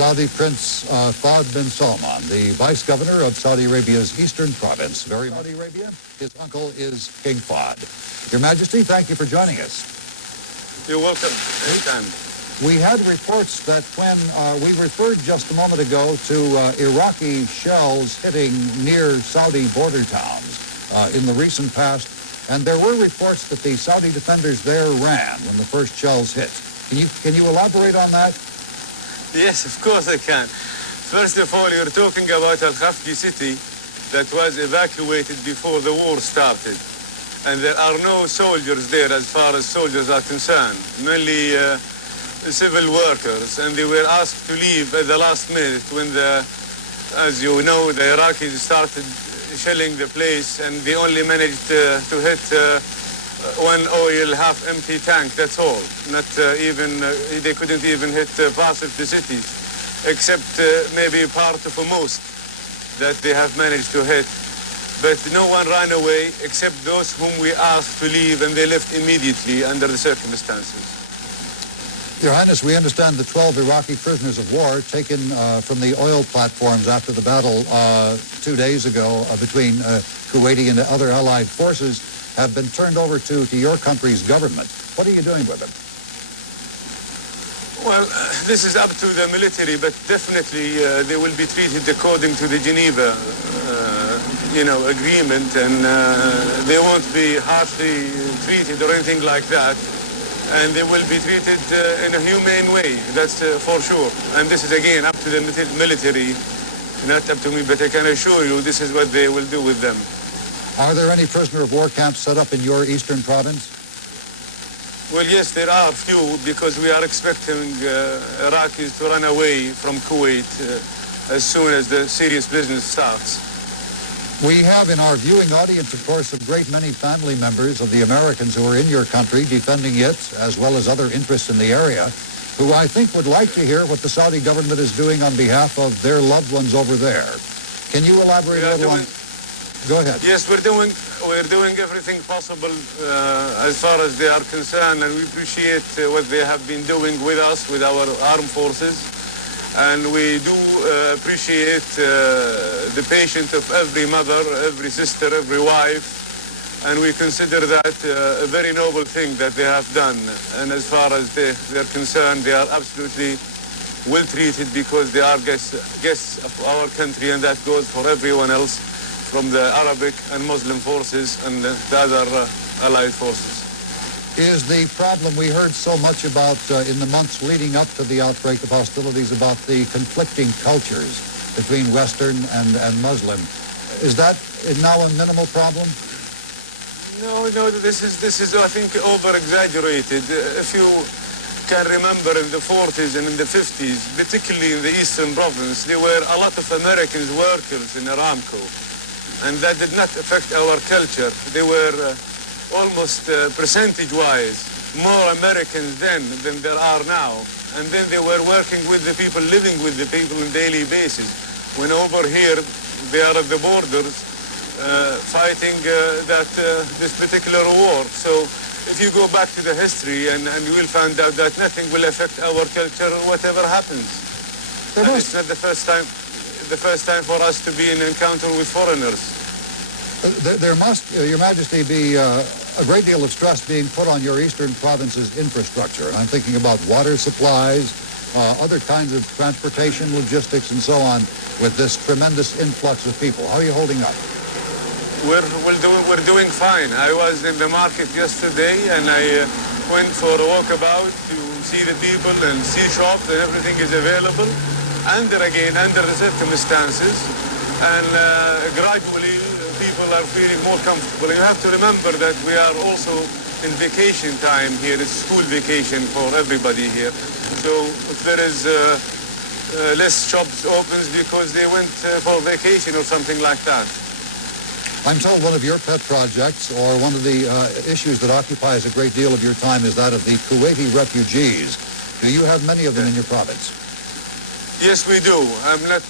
Saudi Prince Fahd bin Salman, the Vice Governor of Saudi Arabia's Eastern Province. Saudi Arabia. His uncle is King Fahd. Your Majesty, thank you for joining us. You're welcome. Anytime. We had reports that when we referred just a moment ago to Iraqi shells hitting near Saudi border towns in the recent past, and there were reports that the Saudi defenders there ran when the first shells hit. Can you elaborate on that? Yes, of course I can. First of all, you're talking about Al-Khafji city that was evacuated before the war started. And there are no soldiers there as far as soldiers are concerned, mainly civil workers. And they were asked to leave at the last minute when as you know, the Iraqis started shelling the place, and they only managed to hit one oil half-empty tank, that's all. Not even, they couldn't even hit parts of the cities, except maybe part of a mosque that they have managed to hit. But no one ran away except those whom we asked to leave, and they left immediately under the circumstances. Your Highness, we understand the 12 Iraqi prisoners of war taken from the oil platforms after the battle 2 days ago between Kuwaiti and other allied forces have been turned over to your country's government. What are you doing with them? Well, this is up to the military, but definitely they will be treated according to the Geneva, agreement, and they won't be harshly treated or anything like that. And they will be treated in a humane way, that's for sure. And this is again up to the military, not up to me, but I can assure you this is what they will do with them. Are there any prisoner of war camps set up in your eastern province? Well, yes, there are few, because we are expecting Iraqis to run away from Kuwait as soon as the serious business starts. We have in our viewing audience, of course, a great many family members of the Americans who are in your country defending it, as well as other interests in the area, who I think would like to hear what the Saudi government is doing on behalf of their loved ones over there. Can you elaborate a little on... Go ahead. Yes, we're doing everything possible as far as they are concerned, and we appreciate what they have been doing with us, with our armed forces. And we do appreciate the patience of every mother, every sister, every wife, and we consider that a very noble thing that they have done. And as far as they're concerned, they are absolutely well treated because they are guests of our country, and that goes for everyone else, from the Arabic and Muslim forces and the other allied forces. Is the problem we heard so much about in the months leading up to the outbreak of hostilities about the conflicting cultures between Western and Muslim, is that now a minimal problem? No, this is I think over-exaggerated. If you can remember in the 40s and in the 50s, particularly in the Eastern Province, there were a lot of American workers in Aramco, and that did not affect our culture. They were almost percentage-wise more Americans then than there are now. And then they were working with the people, living with the people on a daily basis. When over here, they are at the borders fighting this particular war. So if you go back to the history, and you will find out that nothing will affect our culture whatever happens. And it's not the first time for us to be in encounter with foreigners. There must, Your Majesty, be a great deal of stress being put on your eastern province's infrastructure. And I'm thinking about water supplies, other kinds of transportation, logistics, and so on, with this tremendous influx of people. How are you holding up? We're doing fine. I was in the market yesterday, and I went for a walkabout to see the people and see shops, and everything is available. Under the circumstances, and gradually people are feeling more comfortable. You have to remember that we are also in vacation time here. It's school vacation for everybody here. So if there is less shops opens because they went for vacation or something like that. I'm told one of your pet projects, or one of the issues that occupies a great deal of your time, is that of the Kuwaiti refugees. Do you have many of them in your province? Yes, we do. I'm not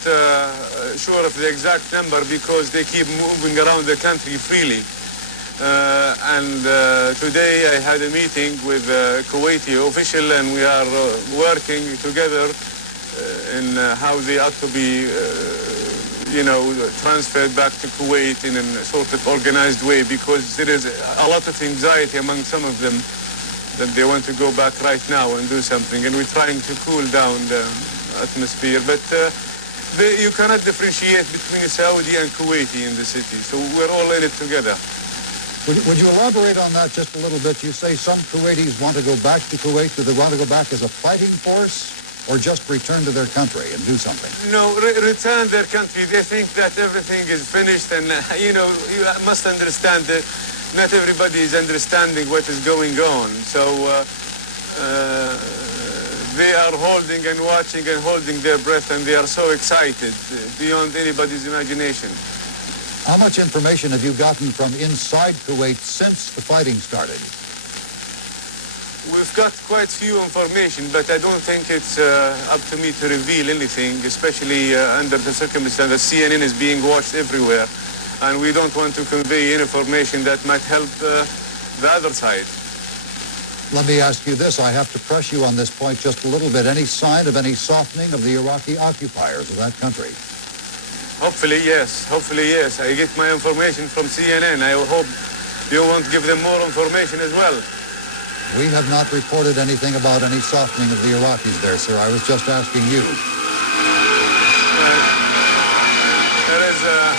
sure of the exact number because they keep moving around the country freely. Today I had a meeting with a Kuwaiti official, and we are working together in how they ought to be, transferred back to Kuwait in a sort of organized way, because there is a lot of anxiety among some of them that they want to go back right now and do something, and we're trying to cool down the atmosphere. But you cannot differentiate between Saudi and Kuwaiti in the city, so we're all in it together. Would you elaborate on that just a little bit? You say some Kuwaitis want to go back to Kuwait. Do they want to go back as a fighting force, or just return to their country and do something? No, return their country. They think that everything is finished, and you must understand that not everybody is understanding what is going on. So they are holding and watching and holding their breath, and they are so excited beyond anybody's imagination. How much information have you gotten from inside Kuwait since the fighting started? We've got quite few information, but I don't think it's up to me to reveal anything, especially under the circumstances that CNN is being watched everywhere, and we don't want to convey information that might help the other side. Let me ask you this. I have to press you on this point just a little bit. Any sign of any softening of the Iraqi occupiers of that country? Hopefully, yes. Hopefully, yes. I get my information from CNN. I hope you won't give them more information as well. We have not reported anything about any softening of the Iraqis there, sir. I was just asking you. There is a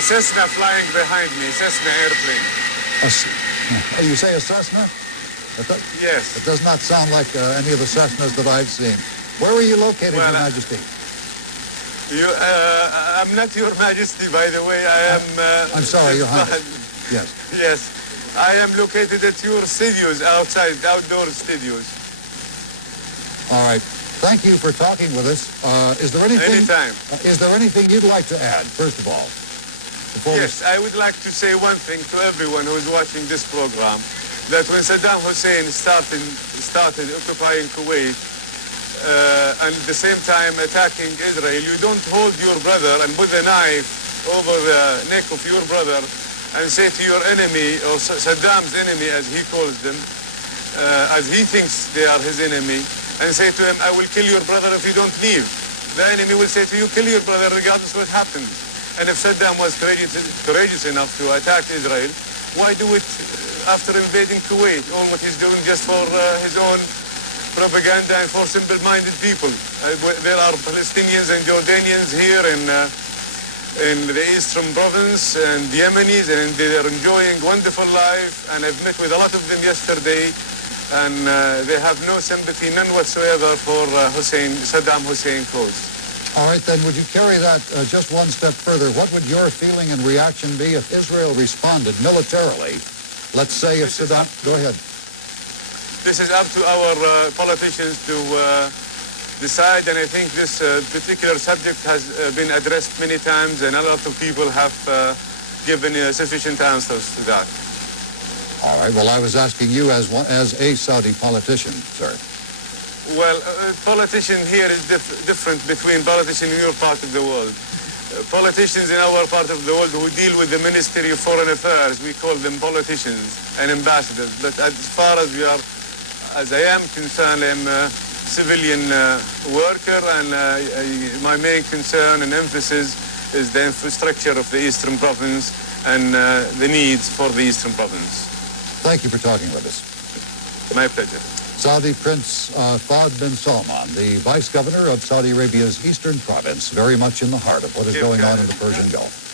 Cessna flying behind me, Cessna airplane. You say a Cessna? Yes. It does not sound like any of the Cessnas that I've seen. Where are you located, Your Majesty? I'm not Your Majesty, by the way. I am... I'm sorry, Your Highness. Yes. Yes. I am located at your studios outside, outdoor studios. All right. Thank you for talking with us. Is there anything... Anytime. Is there anything you'd like to add, first of all? Yes, I would like to say one thing to everyone who is watching this program, that when Saddam Hussein started occupying Kuwait, and at the same time attacking Israel, you don't hold your brother and put the knife over the neck of your brother and say to your enemy, or Saddam's enemy as he calls them, as he thinks they are his enemy, and say to him, I will kill your brother if you don't leave. The enemy will say to you, kill your brother regardless what happens. And if Saddam was courageous enough to attack Israel, why do it after invading Kuwait? All what he's doing just for his own propaganda and for simple-minded people. There are Palestinians and Jordanians here in the eastern province, and Yemenis, and they are enjoying wonderful life. And I've met with a lot of them yesterday, and they have no sympathy, none whatsoever, for Saddam Hussein cause. All right, then, would you carry that just one step further? What would your feeling and reaction be if Israel responded militarily? Let's say if Saddam... Go ahead. This is up to our politicians to decide, and I think this particular subject has been addressed many times, and a lot of people have given sufficient answers to that. All right, well, I was asking you as a Saudi politician, sir. Well, politician here is different between politicians in your part of the world. Politicians in our part of the world who deal with the Ministry of Foreign Affairs, we call them politicians and ambassadors. But as far as I am concerned, I'm a civilian worker, and my main concern and emphasis is the infrastructure of the Eastern Province and the needs for the Eastern Province. Thank you for talking with us. My pleasure. Saudi Prince Fahd bin Salman, the Vice Governor of Saudi Arabia's Eastern Province, very much in the heart of what is going on in the Persian Gulf.